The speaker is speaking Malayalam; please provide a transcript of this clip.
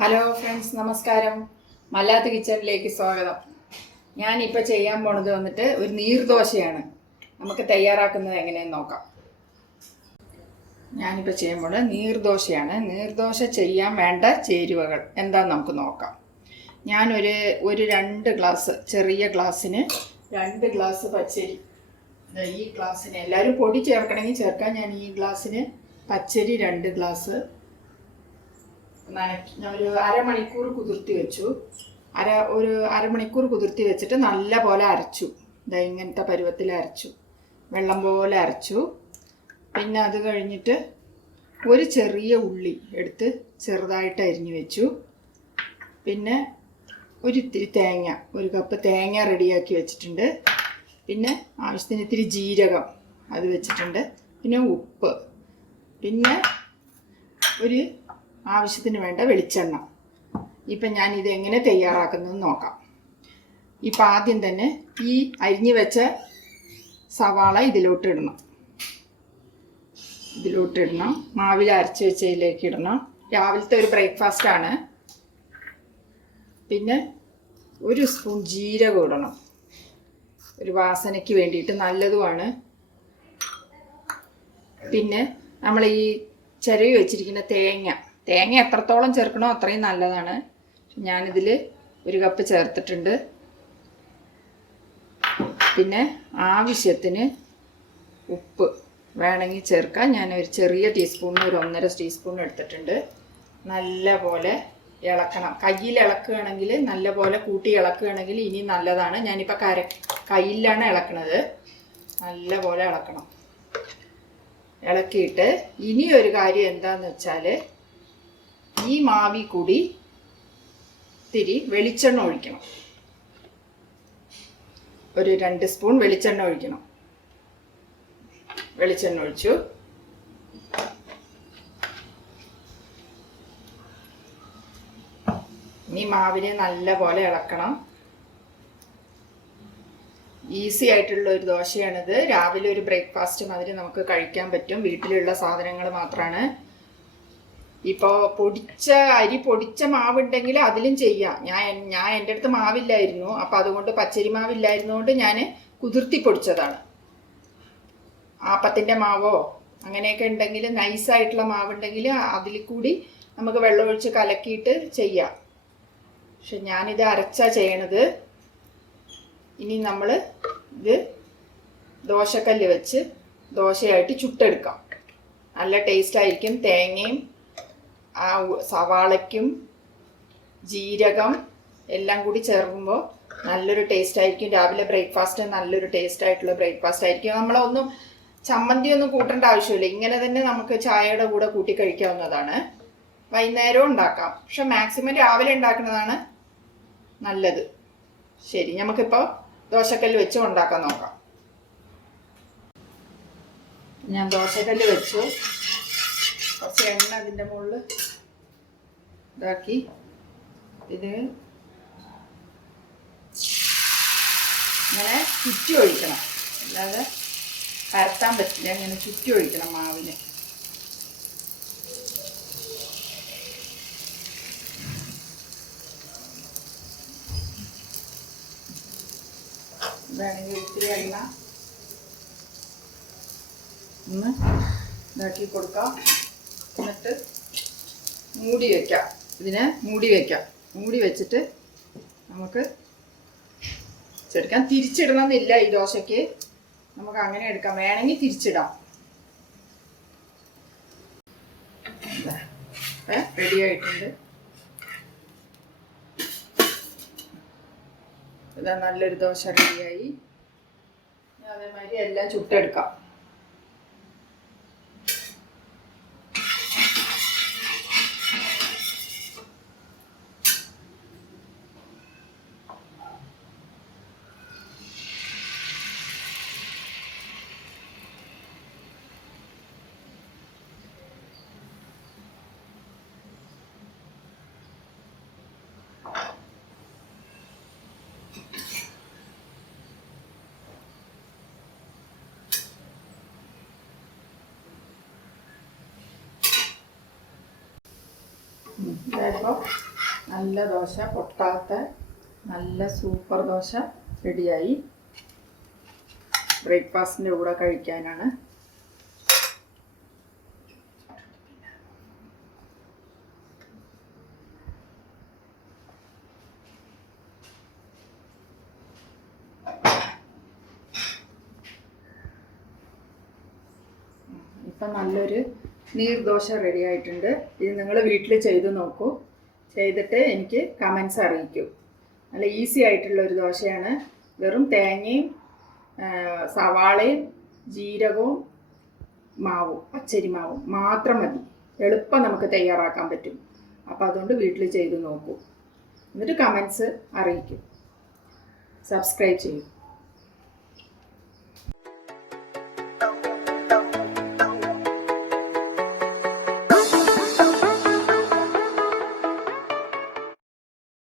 ഹലോ ഫ്രണ്ട്സ്, നമസ്കാരം. മല്ലാത്ത് കിച്ചണിലേക്ക് സ്വാഗതം. ഞാനിപ്പോൾ ചെയ്യാൻ പോണത് വന്നിട്ട് ഒരു നീർദോശയാണ്. നമുക്ക് തയ്യാറാക്കുന്നത് എങ്ങനെയെന്ന് നോക്കാം. ഞാനിപ്പോൾ ചെയ്യാൻ പോണത് നീർദോശയാണ്. നീർദോശ ചെയ്യാൻ വേണ്ട ചേരുവകൾ എന്താണെന്ന് നമുക്ക് നോക്കാം. ഞാനൊരു 2 ഗ്ലാസ്, ചെറിയ ഗ്ലാസ്സിന് 2 ഗ്ലാസ് പച്ചരി. ഈ ഗ്ലാസ്സിന് എല്ലാവരും പൊടി ചേർക്കണമെങ്കിൽ ചേർക്കാം. ഞാൻ ഈ ഗ്ലാസ്സിന് പച്ചരി 2 ഗ്ലാസ് ഒരു അരമണിക്കൂർ കുതിർത്തി വെച്ചു. അരമണിക്കൂർ കുതിർത്തി വെച്ചിട്ട് നല്ല പോലെ അരച്ചു. ഇങ്ങനത്തെ പരുവത്തിൽ അരച്ചു, വെള്ളം പോലെ അരച്ചു. പിന്നെ അത് കഴിഞ്ഞിട്ട് ഒരു ചെറിയ ഉള്ളി എടുത്ത് ചെറുതായിട്ട് അരിഞ്ഞു വെച്ചു. പിന്നെ ഇത്തിരി തേങ്ങ, 1 കപ്പ് തേങ്ങ റെഡിയാക്കി വെച്ചിട്ടുണ്ട്. പിന്നെ ആവശ്യത്തിന് ഇത്തിരി ജീരകം അത് വെച്ചിട്ടുണ്ട്. പിന്നെ ഉപ്പ്, പിന്നെ ആവശ്യത്തിന് വേണ്ട വെളിച്ചെണ്ണ. ഇപ്പം ഞാൻ ഇത് എങ്ങനെ തയ്യാറാക്കുന്നതെന്ന് നോക്കാം. ഇപ്പം ആദ്യം തന്നെ ഈ അരിഞ്ഞു വെച്ച സവാള ഇതിലോട്ടിടണം. മാവിൽ അരച്ച് വെച്ചതിലേക്ക് ഇടണം. രാവിലത്തെ ഒരു ബ്രേക്ക്ഫാസ്റ്റാണ്. പിന്നെ 1 സ്പൂൺ ജീരകം ഇടണം, ഒരു വാസനയ്ക്ക് വേണ്ടിയിട്ട് നല്ലതുമാണ്. പിന്നെ നമ്മൾ ഈ ചിരവി വെച്ചിരിക്കുന്ന തേങ്ങ എത്രത്തോളം ചേർക്കണോ അത്രയും നല്ലതാണ്. ഞാനിതിൽ 1 കപ്പ് ചേർത്തിട്ടുണ്ട്. പിന്നെ ആവശ്യത്തിന് ഉപ്പ് വേണമെങ്കിൽ ചേർക്കാം. ഞാൻ ഒരു ചെറിയ ടീസ്പൂണിന് 1.5 ടീസ്പൂൺ എടുത്തിട്ടുണ്ട്. നല്ല പോലെ ഇളക്കണം. കയ്യിൽ ഇളക്കുകയാണെങ്കിൽ, നല്ല പോലെ കൂട്ടി ഇളക്കുകയാണെങ്കിൽ ഇനി നല്ലതാണ്. ഞാനിപ്പോൾ കയ്യിലാണ് ഇളക്കണത്. നല്ല പോലെ ഇളക്കണം. ഇളക്കിയിട്ട് ഇനി ഒരു കാര്യം എന്താണെന്ന് വെച്ചാൽ, ഈ മാവി കൂടി ഇത്തിരി വെളിച്ചെണ്ണ ഒഴിക്കണം. ഒരു 2 സ്പൂൺ വെളിച്ചെണ്ണ ഒഴിക്കണം. വെളിച്ചെണ്ണ ഒഴിച്ചു. ഇനി മാവിനെ നല്ല പോലെ ഇളക്കണം. ഈസി ആയിട്ടുള്ള ഒരു ദോശയാണിത്. രാവിലെ ഒരു ബ്രേക്ക്ഫാസ്റ്റ് മാതിരി നമുക്ക് കഴിക്കാൻ പറ്റും. വീട്ടിലുള്ള സാധനങ്ങൾ മാത്രമാണ്. ഇപ്പോൾ അരി പൊടിച്ച മാവുണ്ടെങ്കിൽ അതിലും ചെയ്യാം. ഞാൻ എൻ്റെ അടുത്ത് മാവില്ലായിരുന്നു. അപ്പോൾ അതുകൊണ്ട് പച്ചരി മാവില്ലായിരുന്നുകൊണ്ട് ഞാൻ കുതിർത്തി പൊടിച്ചതാണ്. ആപ്പത്തിൻ്റെ മാവോ അങ്ങനെയൊക്കെ ഉണ്ടെങ്കിൽ, നൈസായിട്ടുള്ള മാവുണ്ടെങ്കിൽ അതിൽ കൂടി നമുക്ക് വെള്ളമൊഴിച്ച് കലക്കിയിട്ട് ചെയ്യാം. പക്ഷെ ഞാനിത് അരച്ചാ ചെയ്യണത്. ഇനി നമ്മൾ ഇത് ദോശക്കല്ല് വെച്ച് ദോശയായിട്ട് ചുട്ടെടുക്കാം. നല്ല ടേസ്റ്റായിരിക്കും. തേങ്ങയും സവാളയ്ക്കും ജീരകം എല്ലാം കൂടി ചേർക്കുമ്പോൾ നല്ലൊരു ടേസ്റ്റ് ആയിരിക്കും. രാവിലെ ബ്രേക്ക്ഫാസ്റ്റ് നല്ലൊരു ടേസ്റ്റ് ആയിട്ടുള്ള ബ്രേക്ക്ഫാസ്റ്റ് ആയിരിക്കും. നമ്മളൊന്നും ചമ്മന്തിയൊന്നും കൂട്ടേണ്ട ആവശ്യമില്ല. ഇങ്ങനെ തന്നെ നമുക്ക് ചായയുടെ കൂടെ കൂട്ടി കഴിക്കാവുന്നതാണ്. വൈകുന്നേരവും ഉണ്ടാക്കാം, പക്ഷെ മാക്സിമം രാവിലെ ഉണ്ടാക്കുന്നതാണ് നല്ലത്. ശരി, നമുക്കിപ്പോൾ ദോശക്കല്ല് വെച്ച് ഉണ്ടാക്കാൻ നോക്കാം. ഞാൻ ദോശക്കല്ല് വെച്ചു. കുറച്ച് എണ്ണ അതിൻ്റെ മുകളിൽ ഇതാക്കി ഇത് ഇങ്ങനെ ചുറ്റി ഒഴിക്കണം. അല്ലാതെ പരത്താൻ പറ്റില്ല. ഇങ്ങനെ ചുറ്റി ഒഴിക്കണം മാവിന്. വേണമെങ്കിൽ ഇത്തിരി എണ്ണ ഒന്ന് ഇതാക്കി കൊടുക്കാം. എന്നിട്ട് മൂടി വയ്ക്കാം. ഇതിനെ മൂടി വയ്ക്കാം. മൂടി വെച്ചിട്ട് നമുക്ക് ചെടുക്കാം. തിരിച്ചിടണമെന്നില്ല ഈ ദോശയ്ക്ക്. നമുക്ക് അങ്ങനെ എടുക്കാം. വേണമെങ്കിൽ തിരിച്ചിടാം. റെഡി ആയിട്ടുണ്ട്. ഇതാ നല്ലൊരു ദോശ റെഡിയായി. അതേമാതിരി എല്ലാം ചുട്ടെടുക്കാം. ഇതായപ്പോൾ നല്ല ദോശ, പൊട്ടാത്ത നല്ല സൂപ്പർ ദോശ റെഡിയായി. ബ്രേക്ക്ഫാസ്റ്റിൻ്റെ കൂടെ കഴിക്കാനാണ്. ഇപ്പം നല്ലൊരു നീർദോശ റെഡി ആയിട്ടുണ്ട്. ഇത് നിങ്ങൾ വീട്ടിൽ ചെയ്ത് നോക്കൂ. ചെയ്തിട്ട് എനിക്ക് കമൻസ് അറിയിക്കൂ. നല്ല ഈസി ആയിട്ടുള്ളൊരു ദോശയാണ്. വെറും തേങ്ങയും സവാളയും ജീരകവും മാവും പച്ചരി മാവും മാത്രം മതി. എളുപ്പം നമുക്ക് തയ്യാറാക്കാൻ പറ്റും. അപ്പോൾ അതുകൊണ്ട് വീട്ടിൽ ചെയ്ത് നോക്കൂ. എന്നിട്ട് കമൻസ് അറിയിക്കൂ. സബ്സ്ക്രൈബ് ചെയ്യൂ.